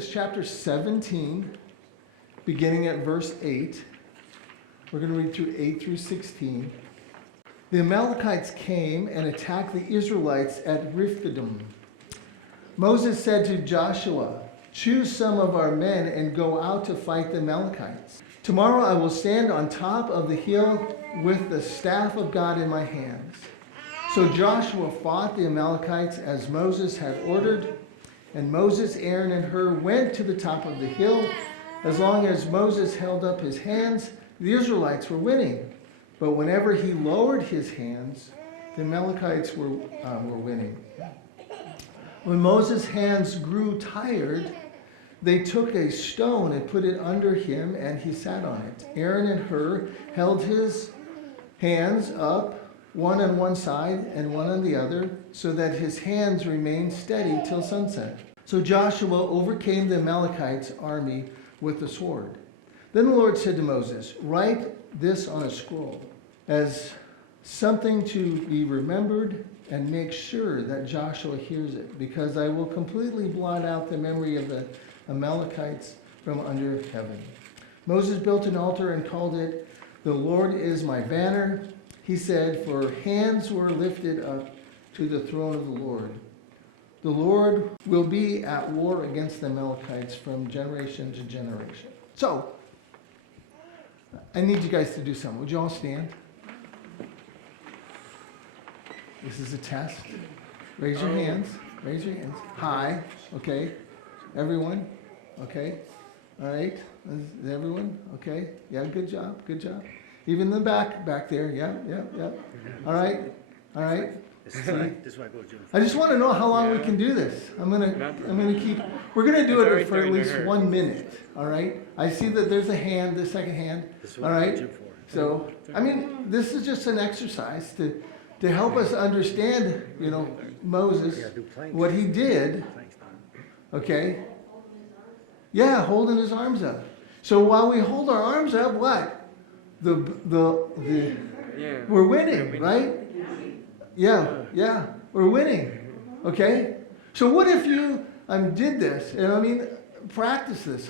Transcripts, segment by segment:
Exodus chapter 17, beginning at verse 8. We're going to read through 8 through 16. The Amalekites came and attacked the Israelites at Rephidim. Moses said to Joshua, "Choose some of our men and go out to fight the Amalekites. Tomorrow I will stand on top of the hill with the staff of God in my hands." So Joshua fought the Amalekites as Moses had ordered, and Moses, Aaron, and Hur went to the top of the hill. As long as Moses held up his hands, the Israelites were winning. But whenever he lowered his hands, the Amalekites were winning. When Moses' hands grew tired, they took a stone and put it under him, and he sat on it. Aaron and Hur held his hands up, one on one side and one on the other, so that his hands remained steady till sunset. So Joshua overcame the Amalekites' army with the sword. Then the Lord said to Moses, "Write this on a scroll as something to be remembered, and make sure that Joshua hears it, because I will completely blot out the memory of the Amalekites from under heaven." Moses built an altar and called it, "The Lord is my banner." He said, "For hands were lifted up to the throne of the Lord. The Lord will be at war against the Amalekites from generation to generation." So, I need you guys to do something. Would you all stand? This is a test. Raise your hands. Raise your hands. High. Okay. Everyone. Okay. All right. Is everyone? Okay. Yeah, good job. Good job. Even in the back there. Yeah. All right. All right. I just want to know how long we can do this. I'm gonna keep. We're gonna do it for at least 1 minute. All right. I see that there's a hand, the second hand. All right. So this is just an exercise to help us understand, Moses, what he did. Okay. Yeah, holding his arms up. So while we hold our arms up, what? We're winning, right? Yeah, we're winning. Okay? So what if you did this? Practice this.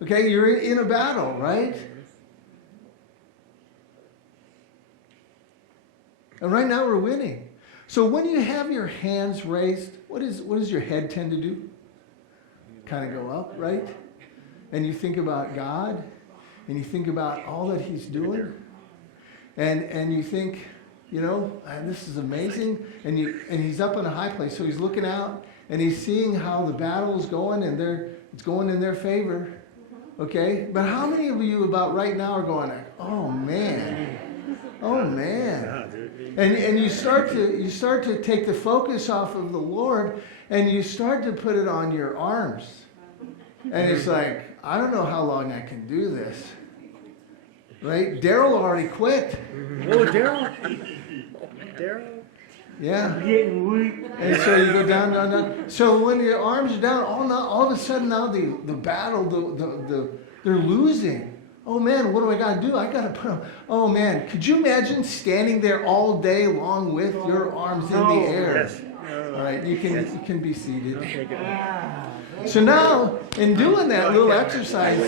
You're in a battle, right? And right now we're winning. So when you have your hands raised, what does your head tend to do? Kind of go up, right? And you think about God, and you think about all that He's doing, and you think, this is amazing. And He's up in a high place, so He's looking out, and He's seeing how the battle is going, and it's going in their favor. Okay? But how many of you about right now are going, "Oh man. And you start to take the focus off of the Lord, and you start to put it on your arms. And it's like, I don't know how long I can do this. Right? Daryl already quit. Oh, Daryl? Yeah. I'm getting weak. And so you go down. So when your arms are down, all of a sudden now the battle, they're losing. Oh man, what do I got to do? I got to put them. Oh man, could you imagine standing there all day long with your arms in the air? Yes. All right, you can be seated. So now, in doing that little exercise,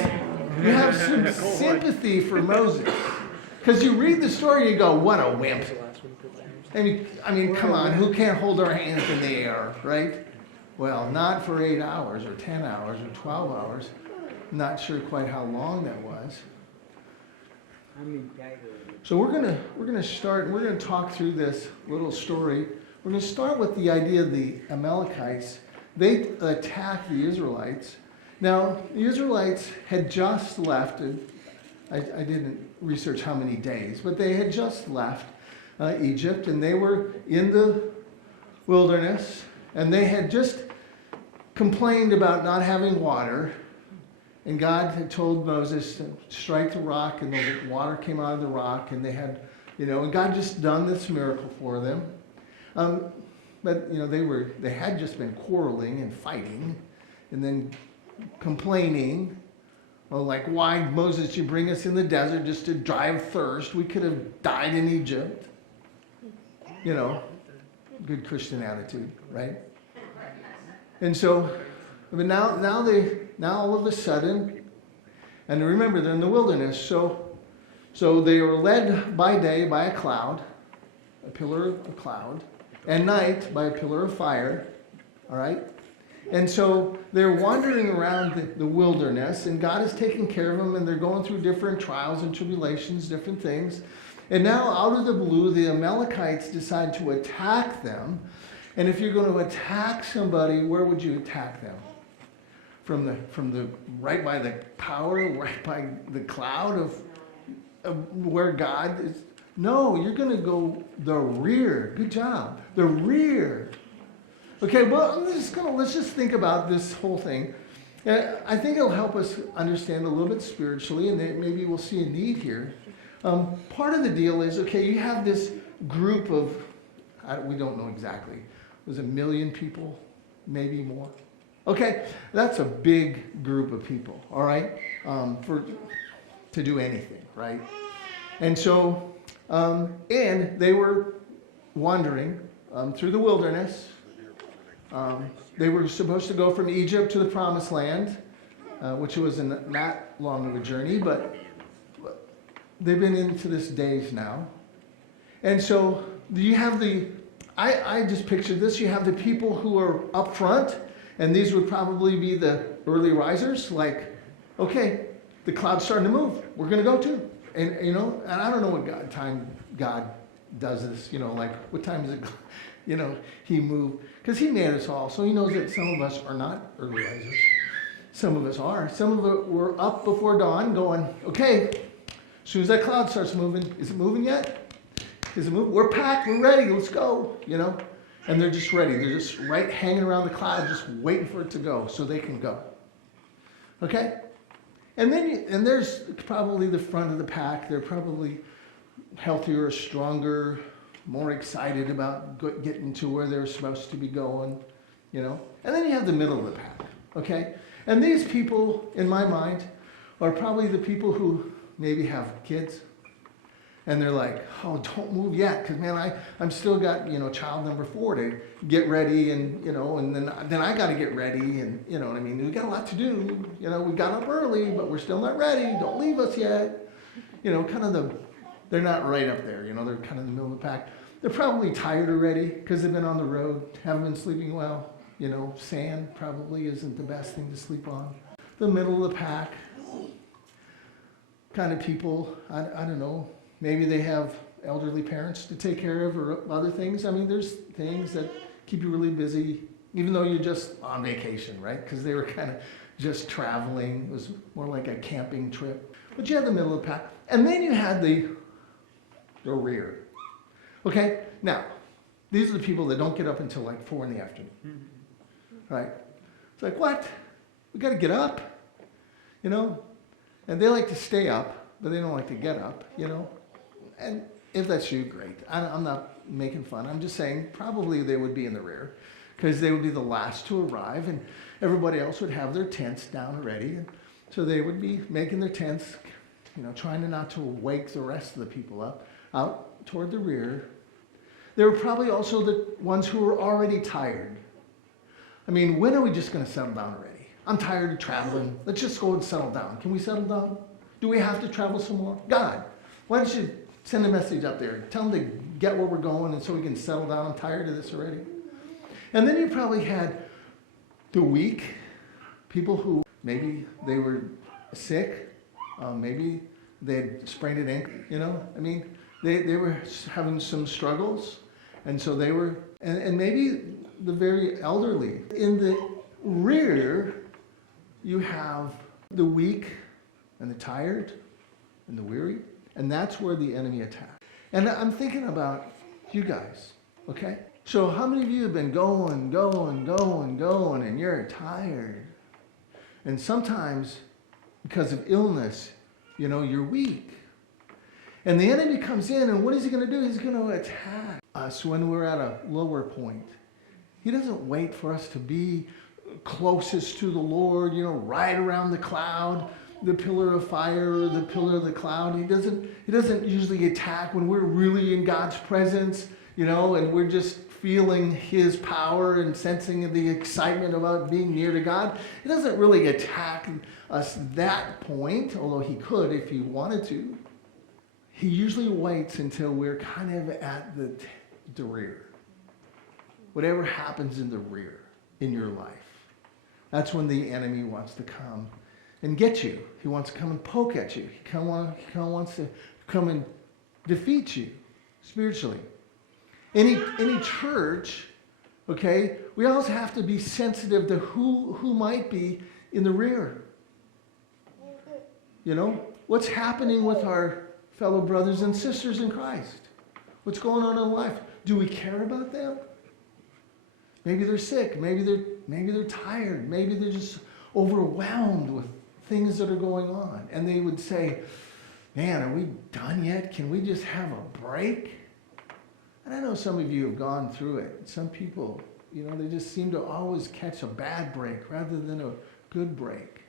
you have some sympathy for Moses. Because you read the story, you go, "What a wimp." Come on, who can't hold our hands in the air, right? Well, not for 8 hours or 10 hours or 12 hours. Not sure quite how long that was. So we're gonna start. We're gonna talk through this little story. We're gonna start with the idea of the Amalekites. They attacked the Israelites. Now the Israelites had just left. I didn't research how many days, but they had just left Egypt, and they were in the wilderness, and they had just complained about not having water. And God had told Moses to strike the rock, and the water came out of the rock, and they had, and God just done this miracle for them. But they had just been quarreling and fighting, and then complaining. Well, like, why, Moses, you bring us in the desert just to die of thirst? We could have died in Egypt. Good Christian attitude, right? And so But now all of a sudden, and remember they're in the wilderness, so they were led by day by a cloud, a pillar of cloud, and night by a pillar of fire. All right? And so they're wandering around the wilderness, and God is taking care of them, and they're going through different trials and tribulations, different things. And now, out of the blue, the Amalekites decide to attack them. And if you're going to attack somebody, where would you attack them? From the right by the power, right by the cloud of where God is? No, you're going to go the rear. Good job. The rear. Okay, well, let's just think about this whole thing. I think it'll help us understand a little bit spiritually, and then maybe we'll see a need here. Part of the deal is, okay, you have this group of, we don't know exactly, it was 1 million people, maybe more. Okay, that's a big group of people, all right, to do anything, right? And so, and they were wandering through the wilderness. They were supposed to go from Egypt to the Promised Land, which was not long of a journey, but they've been into this days now. And so you have I just pictured this, you have the people who are up front, and these would probably be the early risers, like, okay, the cloud's starting to move, we're going to go too. And, and I don't know what time God does this, like, what time is it, he moved, because he made us all, so he knows that some of us are not early risers. Some of us are. Some of us were up before dawn going, okay, as soon as that cloud starts moving, is it moving yet? Is it moving? We're packed, we're ready, let's go, And they're just ready. They're just right hanging around the cloud, just waiting for it to go so they can go. Okay? And then and there's probably the front of the pack. They're probably healthier, stronger, more excited about getting to where they're supposed to be going, And then you have the middle of the pack, okay? And these people, in my mind, are probably the people who maybe have kids, and they're like, oh, don't move yet, because, man, I'm still got, child number 4 to get ready, and, and then I got to get ready, and, you know what I mean? We got a lot to do, we got up early, but we're still not ready, don't leave us yet. They're not right up there, they're kind of in the middle of the pack. They're probably tired already, because they've been on the road, haven't been sleeping well, sand probably isn't the best thing to sleep on. The middle of the pack kind of people, I don't know, maybe they have elderly parents to take care of or other things. I mean, there's things that keep you really busy, even though you're just on vacation, right? Because they were kind of just traveling. It was more like a camping trip. But you had the middle of the pack. And then you had the rear. Okay? Now, these are the people that don't get up until like 4 in the afternoon. Right? It's like, what? We got to get up? And they like to stay up, but they don't like to get up, And if that's you, great. I'm not making fun. I'm just saying probably they would be in the rear because they would be the last to arrive, and everybody else would have their tents down already. And so they would be making their tents, trying not to wake the rest of the people up, out toward the rear. They were probably also the ones who were already tired. I mean, when are we just going to settle down already? I'm tired of traveling. Let's just go and settle down. Can we settle down? Do we have to travel some more? God, why don't you send a message up there? Tell them to get where we're going and so we can settle down. I'm tired of this already. And then you probably had the weak, people who maybe they were sick. Maybe they had sprained an ankle, I mean, they were having some struggles. And so they were, and maybe the very elderly. In the rear, you have the weak and the tired and the weary, and that's where the enemy attacks. And I'm thinking about you guys, okay? So how many of you have been going, and you're tired? And sometimes, because of illness, you're weak. And the enemy comes in, and what is he going to do? He's going to attack us when we're at a lower point. He doesn't wait for us to be closest to the Lord, right around the cloud, the pillar of fire, or the pillar of the cloud. He doesn't usually attack when we're really in God's presence. and we're just feeling his power and sensing the excitement about being near to God. He doesn't really attack us that point, although he could if he wanted to. He usually waits until we're kind of at the rear. Whatever happens in the rear in your life, that's when the enemy wants to come and get you. He wants to come and poke at you. He wants to come and defeat you spiritually. Any church, okay, we always have to be sensitive to who might be in the rear. What's happening with our fellow brothers and sisters in Christ? What's going on in life? Do we care about them? Maybe they're sick. Maybe they're tired. Maybe they're just overwhelmed with things that are going on. And they would say, man, are we done yet? Can we just have a break? And I know some of you have gone through it. Some people, they just seem to always catch a bad break rather than a good break.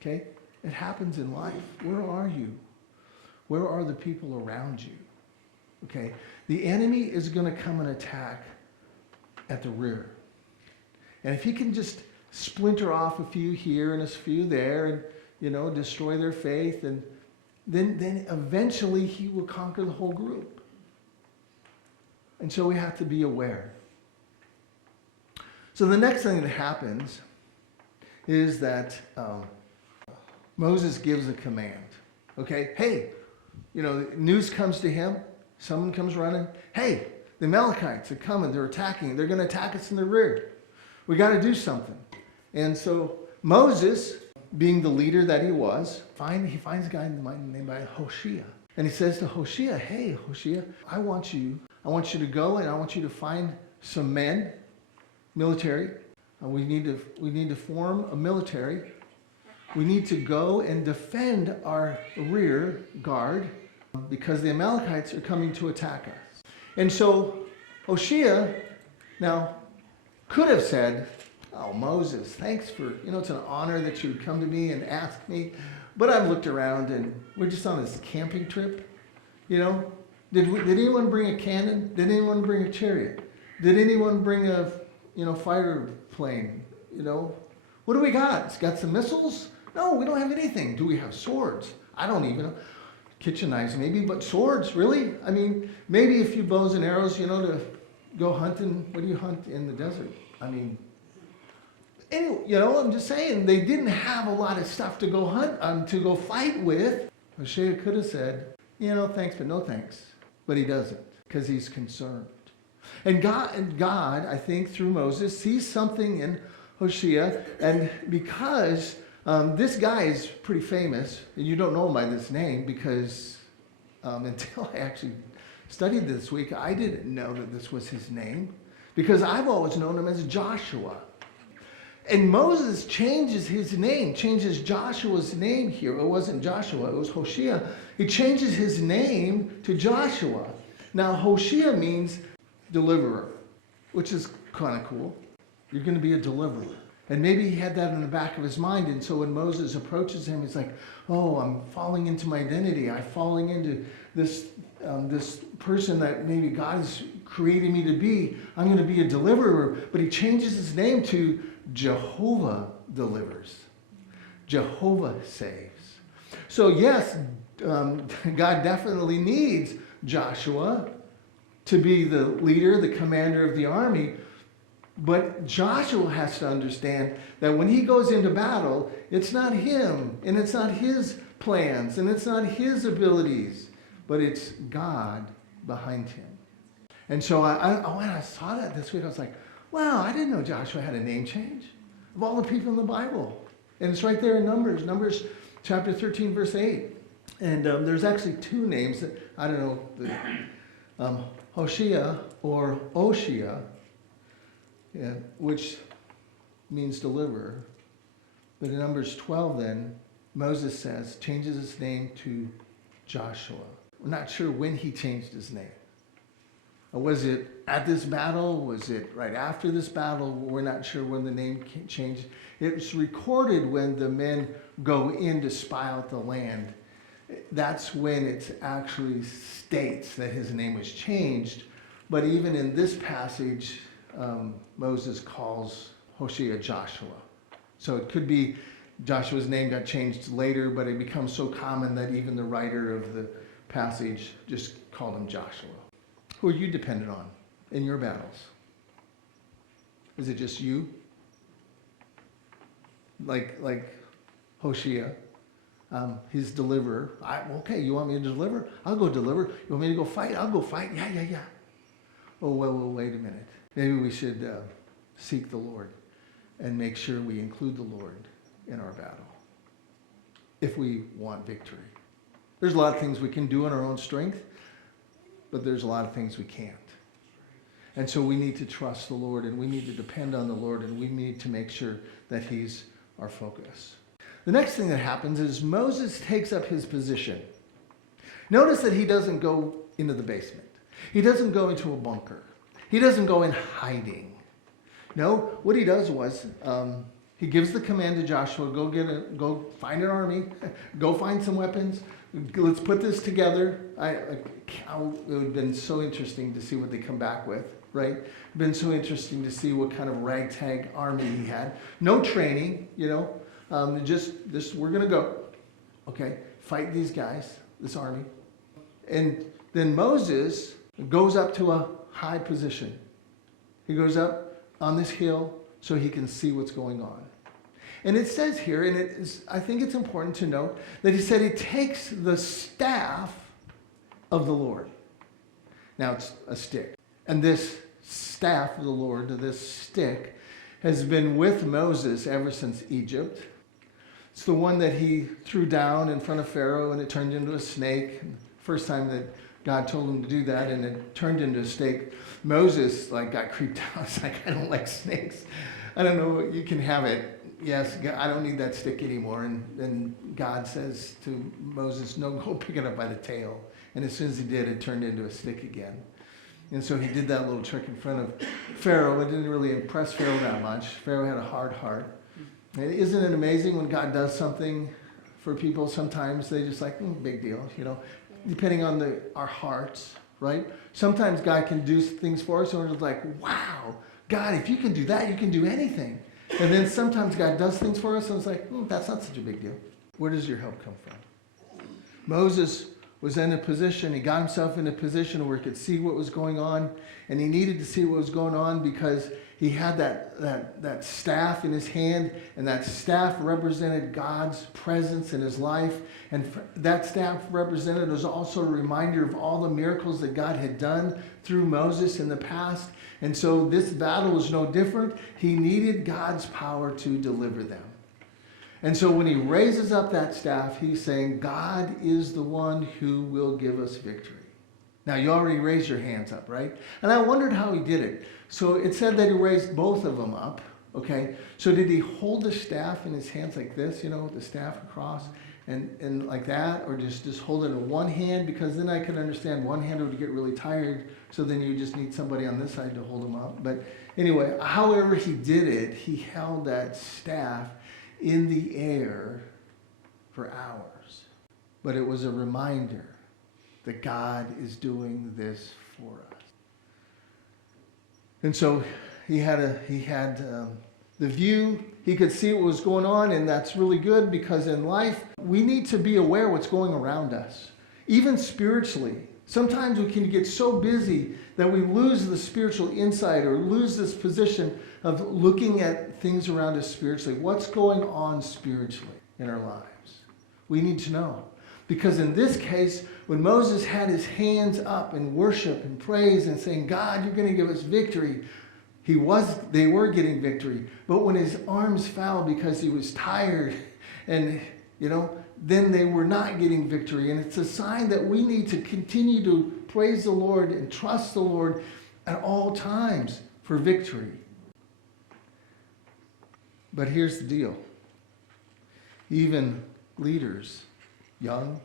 Okay? It happens in life. Where are you? Where are the people around you? Okay? The enemy is going to come and attack at the rear. And if he can just splinter off a few here and a few there and, destroy their faith, and then eventually he will conquer the whole group. And so we have to be aware. So the next thing that happens is that Moses gives a command. Okay, hey, news comes to him. Someone comes running. Hey, the Amalekites are coming. They're attacking. They're going to attack us in the rear. We got to do something. And so Moses, being the leader that he was, he finds a guy named Hoshea. And he says to Hoshea, hey, Hoshea, I want you to go and I want you to find some men, military. We need to form a military. We need to go and defend our rear guard because the Amalekites are coming to attack us. And so Hoshea now could have said, oh, Moses, thanks for, it's an honor that you would come to me and ask me. But I've looked around and we're just on this camping trip. Did anyone bring a cannon? Did anyone bring a chariot? Did anyone bring a, fighter plane? What do we got? It's got some missiles? No, we don't have anything. Do we have swords? I don't even know. Kitchen knives maybe, but swords, really? I mean, maybe a few bows and arrows, to go hunting. What do you hunt in the desert? I mean, anyway, I'm just saying, they didn't have a lot of stuff to go hunt, to go fight with. Hoshea could have said, thanks, but no thanks. But he doesn't, because he's concerned. And God, I think, through Moses, sees something in Hoshea, and because this guy is pretty famous, and you don't know him by this name, because until I actually studied this week, I didn't know that this was his name, because I've always known him as Joshua. And Moses changes his name, changes Joshua's name here. It wasn't Joshua, it was Hoshea. He changes his name to Joshua. Now, Hoshea means deliverer, which is kind of cool. You're going to be a deliverer. And maybe he had that in the back of his mind. And so when Moses approaches him, he's like, oh, I'm falling into my identity. I'm falling into this person that maybe God is creating me to be. I'm going to be a deliverer. But he changes his name to Jehovah delivers. Jehovah saves. So yes, God definitely needs Joshua to be the leader, the commander of the army. But Joshua has to understand that when he goes into battle, it's not him, and it's not his plans, and it's not his abilities, but it's God behind him. And so when I saw that this week, I was like, wow, I didn't know Joshua had a name change. Of all the people in the Bible. And it's right there in Numbers chapter 13, verse 8. And there's actually two names that, I don't know, Hoshea or Oshea, which means deliverer. But in Numbers 12 then, Moses changes his name to Joshua. We're not sure when he changed his name. Was it at this battle? Was it right after this battle? We're not sure when the name changed. It's recorded when the men go in to spy out the land. that's when it actually states that his name was changed. But even in this passage, Moses calls Hoshea Joshua. So it could be Joshua's name got changed later, but it becomes so common that even the writer of the passage just called him Joshua. Who are you dependent on in your battles? Is it just you? Like Hoshea, his deliverer. Okay, you want me to deliver? I'll go deliver. You want me to go fight? I'll go fight. Yeah. Oh, well, wait a minute. Maybe we should seek the Lord and make sure we include the Lord in our battle if we want victory. There's a lot of things we can do in our own strength, but there's a lot of things we can't. And so we need to trust the Lord, and we need to depend on the Lord, and we need to make sure that he's our focus. The next thing that happens is Moses takes up his position. Notice that he doesn't go into the basement. He doesn't go into a bunker. He doesn't go in hiding. No, what he does was he gives the command to Joshua, go find an army, go find some weapons, let's put this together. It would have been so interesting to see what they come back with, right? Been so interesting to see what kind of ragtag army he had. No training, just this, we're going to go, okay, fight these guys, this army. And then Moses goes up to a high position. He goes up on this hill so he can see what's going on. And it says here, and I think it's important to note, that he said he takes the staff of the Lord. Now it's a stick. And this staff of the Lord, this stick, has been with Moses ever since Egypt. It's the one that he threw down in front of Pharaoh and it turned into a snake. First time that God told him to do that and it turned into a snake. Moses got creeped out. It's like, I don't like snakes. I don't know, you can have it. Yes, I don't need that stick anymore. And then God says to Moses, no, go pick it up by the tail. And as soon as he did, it turned into a stick again. And so he did that little trick in front of Pharaoh. It didn't really impress Pharaoh that much. Pharaoh had a hard heart. And isn't it amazing when God does something for people? Sometimes they just big deal, depending on our hearts, right? Sometimes God can do things for us and we're just like, wow, God, if you can do that, you can do anything. And then sometimes God does things for us and it's like, that's not such a big deal. Where does your help come from? Moses was in a position, he got himself in a position where he could see what was going on, and he needed to see what was going on because he had that staff in his hand, and that staff represented God's presence in his life, and that staff represented was also a reminder of all the miracles that God had done through Moses in the past. And so this battle was no different. He needed God's power to deliver them. And so when he raises up that staff, he's saying, God is the one who will give us victory. Now, you already raised your hands up, right? And I wondered how he did it. So it said that he raised both of them up, okay? So did he hold the staff in his hands like this, the staff across, and like that? Or just hold it in one hand? Because then I could understand one hand would get really tired, so then you just need somebody on this side to hold him up. But anyway, however he did it, he held that staff in the air for hours. But it was a reminder that God is doing this for us. And so he had the view. He could see what was going on, and that's really good because in life, we need to be aware what's going around us, even spiritually. Sometimes we can get so busy that we lose the spiritual insight or lose this position of looking at things around us spiritually. What's going on spiritually in our lives? We need to know. Because in this case, when Moses had his hands up in worship and praise and saying, God, you're going to give us victory, they were getting victory. But when his arms fell because he was tired and, then they were not getting victory. And it's a sign that we need to continue to praise the Lord and trust the Lord at all times for victory. But here's the deal. Even leaders, young,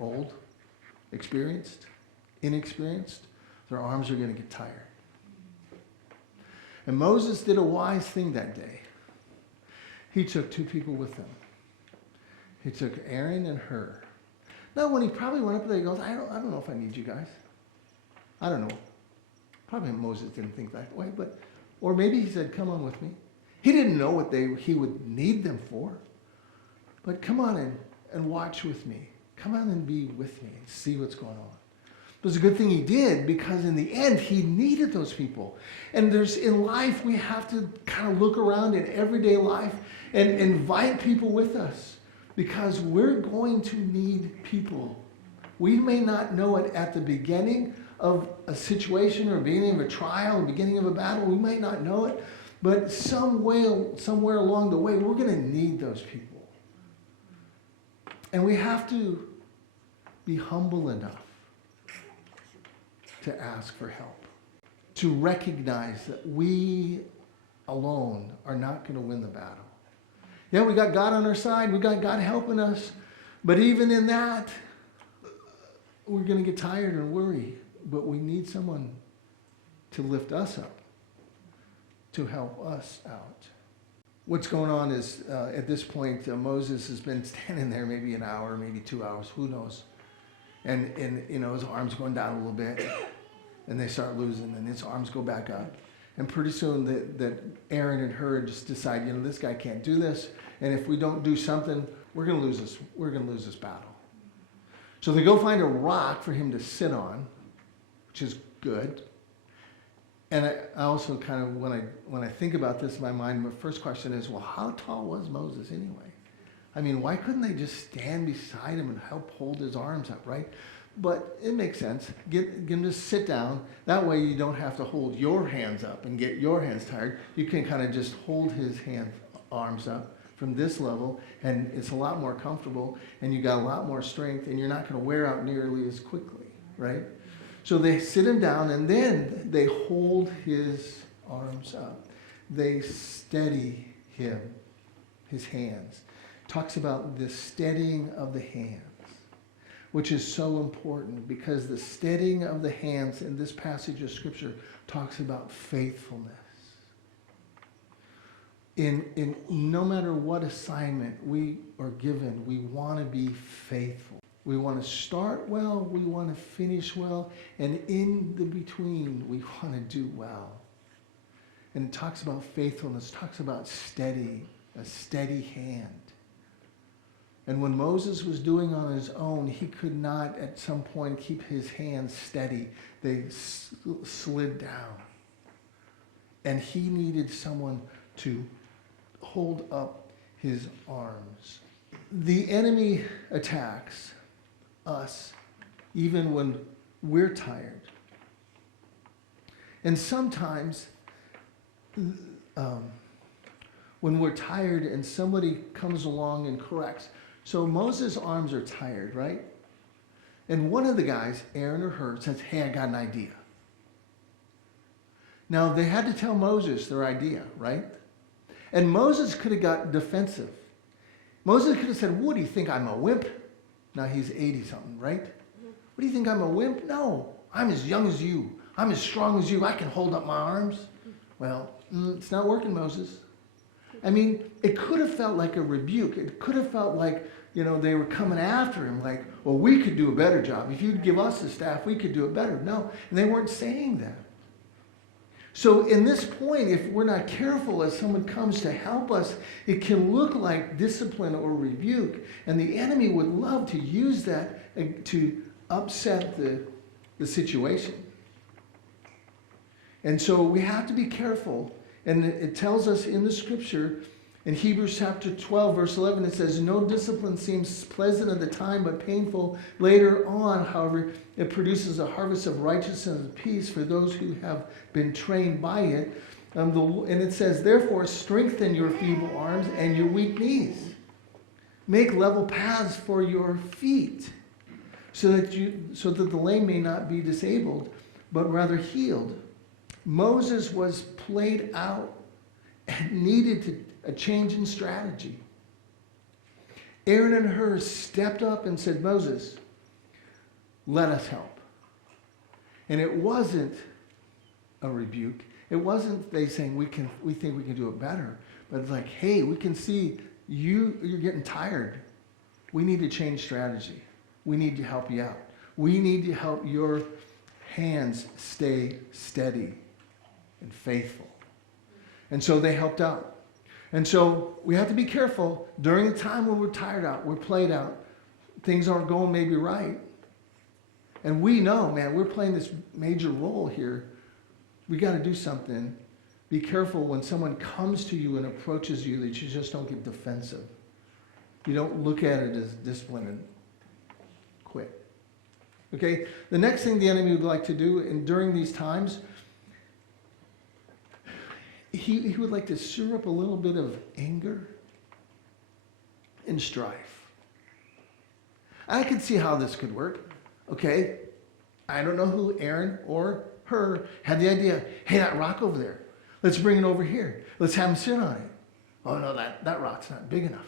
old, experienced, inexperienced, their arms are going to get tired. And Moses did a wise thing that day. He took two people with him. He took Aaron and Hur. No, when he probably went up there, he goes, I don't know if I need you guys. I don't know. Probably Moses didn't think that way, or maybe he said, come on with me. He didn't know what he would need them for. But come on and watch with me. Come on and be with me and see what's going on. It was a good thing he did, because in the end, he needed those people. And in life, we have to kind of look around in everyday life and invite people with us, because we're going to need people. We may not know it at the beginning of a situation or beginning of a trial or beginning of a battle. We might not know it, but somewhere along the way, we're going to need those people. And we have to be humble enough to ask for help, to recognize that we alone are not going to win the battle. Yeah, we got God on our side. We got God helping us. But even in that, we're going to get tired and worry. But we need someone to lift us up, to help us out. What's going on is, at this point, Moses has been standing there maybe an hour, maybe 2 hours, who knows. And his arms going down a little bit, and they start losing, and his arms go back up. And pretty soon that Aaron and Hur just decide, this guy can't do this, and if we don't do something, we're going to lose this. We're going to lose this battle. So they go find a rock for him to sit on, which is good. And I also kind of, when I think about this in my mind, my first question is, well, how tall was Moses anyway? I mean, why couldn't they just stand beside him and help hold his arms up, right? But it makes sense. Get him to sit down. That way you don't have to hold your hands up and get your hands tired. You can kind of just hold his arms up from this level, and it's a lot more comfortable, and you got a lot more strength, and you're not going to wear out nearly as quickly, right? So they sit him down, and then they hold his arms up. They steady him, his hands. Talks about the steadying of the hands, which is so important, because the steadying of the hands in this passage of Scripture talks about faithfulness. In no matter what assignment we are given, we want to be faithful. We want to start well, we want to finish well, and in the between, we want to do well. And it talks about faithfulness, talks about a steady hand. And when Moses was doing on his own, he could not at some point keep his hands steady. They slid down. And he needed someone to hold up his arms. The enemy attacks us even when we're tired. And sometimes when we're tired and somebody comes along and corrects. So Moses' arms are tired, right? And one of the guys, Aaron or Hur, says, hey, I got an idea. Now, they had to tell Moses their idea, right? And Moses could have got defensive. Moses could have said, what do you think, I'm a wimp? Now he's 80-something, right? What do you think, I'm a wimp? No, I'm as young as you. I'm as strong as you. I can hold up my arms. Well, it's not working, Moses. I mean, it could have felt like a rebuke. It could have felt like, they were coming after him, like, well, we could do a better job. If you'd give us the staff, we could do it better. No, and they weren't saying that. So in this point, if we're not careful as someone comes to help us, it can look like discipline or rebuke. And the enemy would love to use that to upset the situation. And so we have to be careful. And it tells us in the Scripture, in Hebrews chapter 12, verse 11, it says, no discipline seems pleasant at the time, but painful later on. However, it produces a harvest of righteousness and peace for those who have been trained by it. And it says, therefore, strengthen your feeble arms and your weak knees. Make level paths for your feet, so that the lame may not be disabled, but rather healed. Moses was played out and needed a change in strategy. Aaron and Hur stepped up and said, Moses, let us help. And it wasn't a rebuke. It wasn't they saying we think we can do it better. But it's like, hey, we can see you're getting tired. We need to change strategy. we need to help you out. We need to help your hands stay steady and faithful. And so they helped out. And so we have to be careful during the time when we're tired out, we're played out, things aren't going maybe right. And we know, man, we're playing this major role here. We got to do something. Be careful when someone comes to you and approaches you that you just don't get defensive. You don't look at it as discipline and quit. Okay? The next thing the enemy would like to do, and during these times, he would like to stir up a little bit of anger and strife. I could see how this could work. Okay? I don't know who, Aaron or her, had the idea. Hey, that rock over there. Let's bring it over here. Let's have him sit on it. Oh no, that rock's not big enough.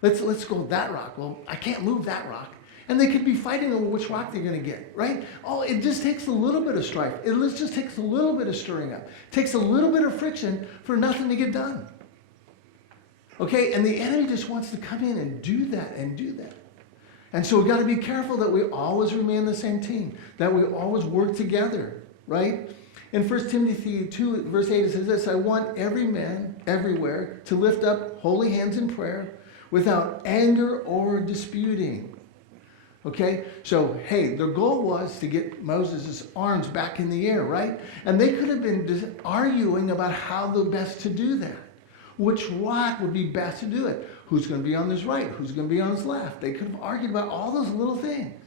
Let's go with that rock. Well, I can't move that rock. And they could be fighting over which rock they're going to get, right? Oh, it just takes a little bit of strife. It just takes a little bit of stirring up. It takes a little bit of friction for nothing to get done. Okay, and the enemy just wants to come in and do that and do that. And so we've got to be careful that we always remain the same team, that we always work together, right? In 1 Timothy 2, verse 8, it says this, I want every man everywhere to lift up holy hands in prayer without anger or disputing. Okay? So, hey, their goal was to get Moses' arms back in the air, right? And they could have been arguing about how the best to do that. Which rock would be best to do it? Who's going to be on his right? Who's going to be on his left? They could have argued about all those little things.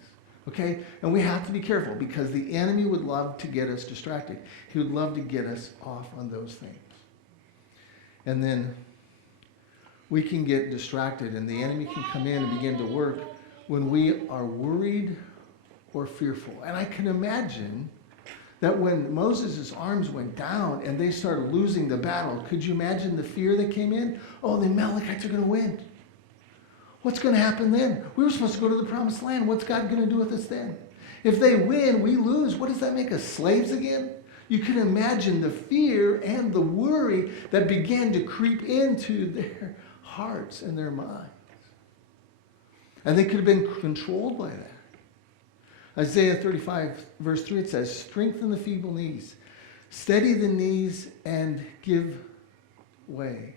Okay? And we have to be careful because the enemy would love to get us distracted. He would love to get us off on those things. And then we can get distracted and the enemy can come in and begin to work when we are worried or fearful. And I can imagine that when Moses' arms went down and they started losing the battle, could you imagine the fear that came in? Oh, the Amalekites are going to win. What's going to happen then? We were supposed to go to the promised land. What's God going to do with us then? If they win, we lose. What does that make us, slaves again? You can imagine the fear and the worry that began to creep into their hearts and their minds. And they could have been controlled by that. Isaiah 35, verse 3, it says, strengthen the feeble knees, steady the knees, and give way.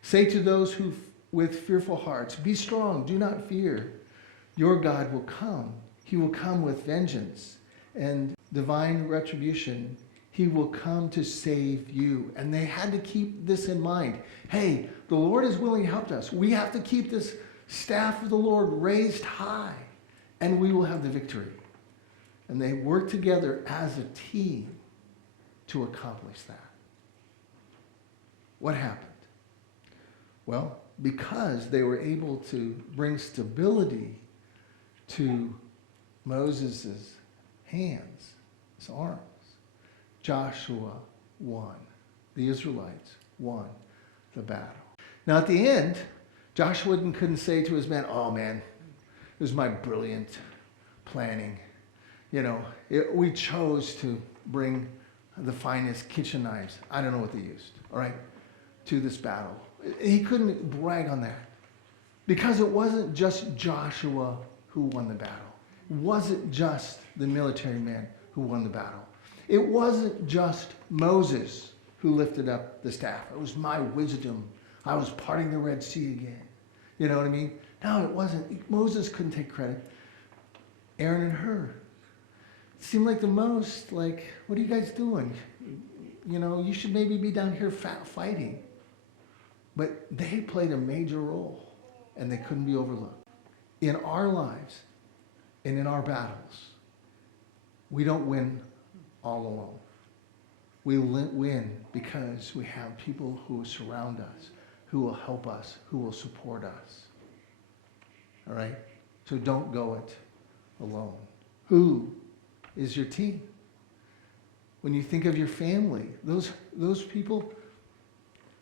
Say to those who with fearful hearts, be strong, do not fear. Your God will come. He will come with vengeance and divine retribution. He will come to save you. And they had to keep this in mind. Hey, the Lord is willing to help us. We have to keep this staff of the Lord raised high, and we will have the victory. And they worked together as a team to accomplish that. What happened? Well, because they were able to bring stability to Moses' hands, his arms, Joshua won. The Israelites won the battle. Now at the end, Joshua couldn't say to his men, oh man, it was my brilliant planning. You know, we chose to bring the finest kitchen knives. I don't know what they used, all right, to this battle. He couldn't brag on that because it wasn't just Joshua who won the battle. It wasn't just the military man who won the battle. It wasn't just Moses who lifted up the staff. It was my wisdom. I was parting the Red Sea again. You know what I mean? No, it wasn't. Moses couldn't take credit. Aaron and Hur. It seemed like the most, like, what are you guys doing? You know, you should maybe be down here fighting. But they played a major role, and they couldn't be overlooked. In our lives and in our battles, we don't win all alone. We win because we have people who surround us, who will help us, who will support us. All right? So don't go it alone. Who is your team? When you think of your family, those people,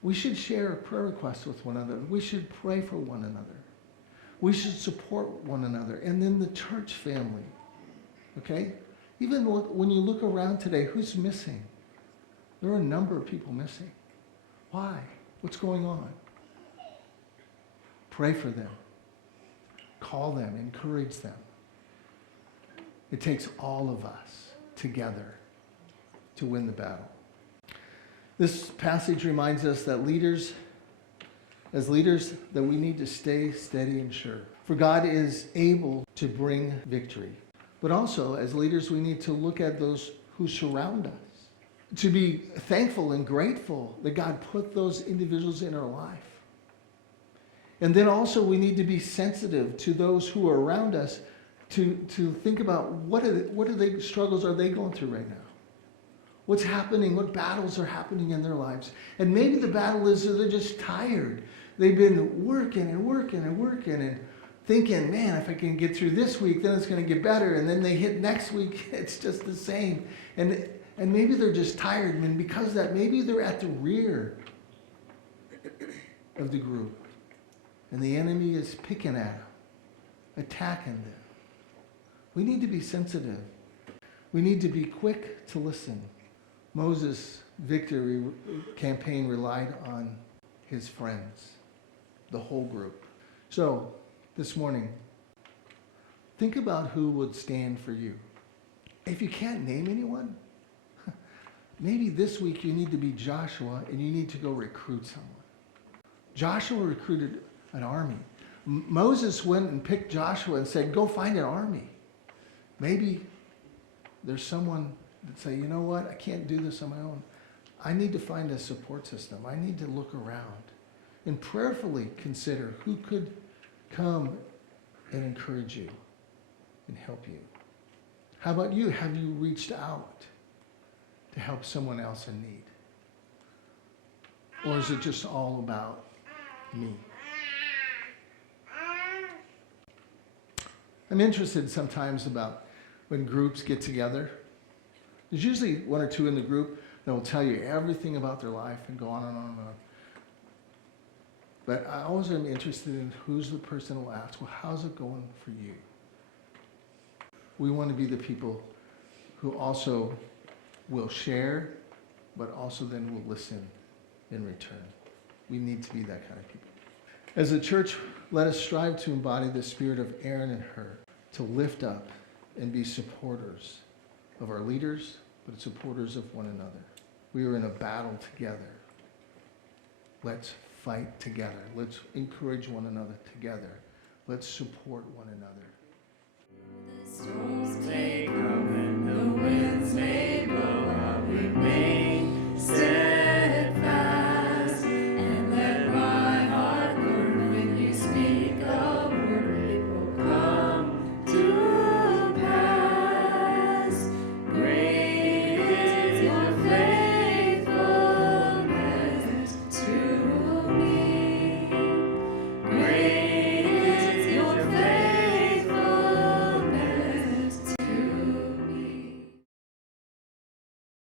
we should share prayer requests with one another. We should pray for one another. We should support one another. And then the church family, okay? Even when you look around today, who's missing? There are a number of people missing. Why? What's going on? Pray for them. Call them. Encourage them. It takes all of us together to win the battle. This passage reminds us that as leaders, that we need to stay steady and sure. For God is able to bring victory. But also, as leaders, we need to look at those who surround us, to be thankful and grateful that God put those individuals in our life. And then also we need to be sensitive to those who are around us to think about what struggles are they going through right now? What's happening? What battles are happening in their lives? And maybe the battle is that they're just tired. They've been working and thinking, man, if I can get through this week, then it's going to get better. And then they hit next week, it's just the same. And maybe they're just tired. And because of that, maybe they're at the rear of the group. And the enemy is picking at them, attacking them. We need to be sensitive. We need to be quick to listen. Moses' victory campaign relied on his friends, the whole group. So, this morning, think about who would stand for you. If you can't name anyone, maybe this week you need to be Joshua and you need to go recruit someone. Joshua recruited an army. Moses went and picked Joshua and said, go find an army. Maybe there's someone that say, you know what, I can't do this on my own. I need to find a support system. I need to look around and prayerfully consider who could come and encourage you and help you. How about you? Have you reached out to help someone else in need? Or is it just all about me? I'm interested sometimes about when groups get together. There's usually one or two in the group that will tell you everything about their life and go on and on and on. But I always am interested in who's the person who will ask, well, how's it going for you? We want to be the people who also will share, but also then will listen in return. We need to be that kind of people. As a church, let us strive to embody the spirit of Aaron and Hur, to lift up and be supporters of our leaders, but supporters of one another. We are in a battle together. Let's fight together. Let's encourage one another together. Let's support one another. The storms may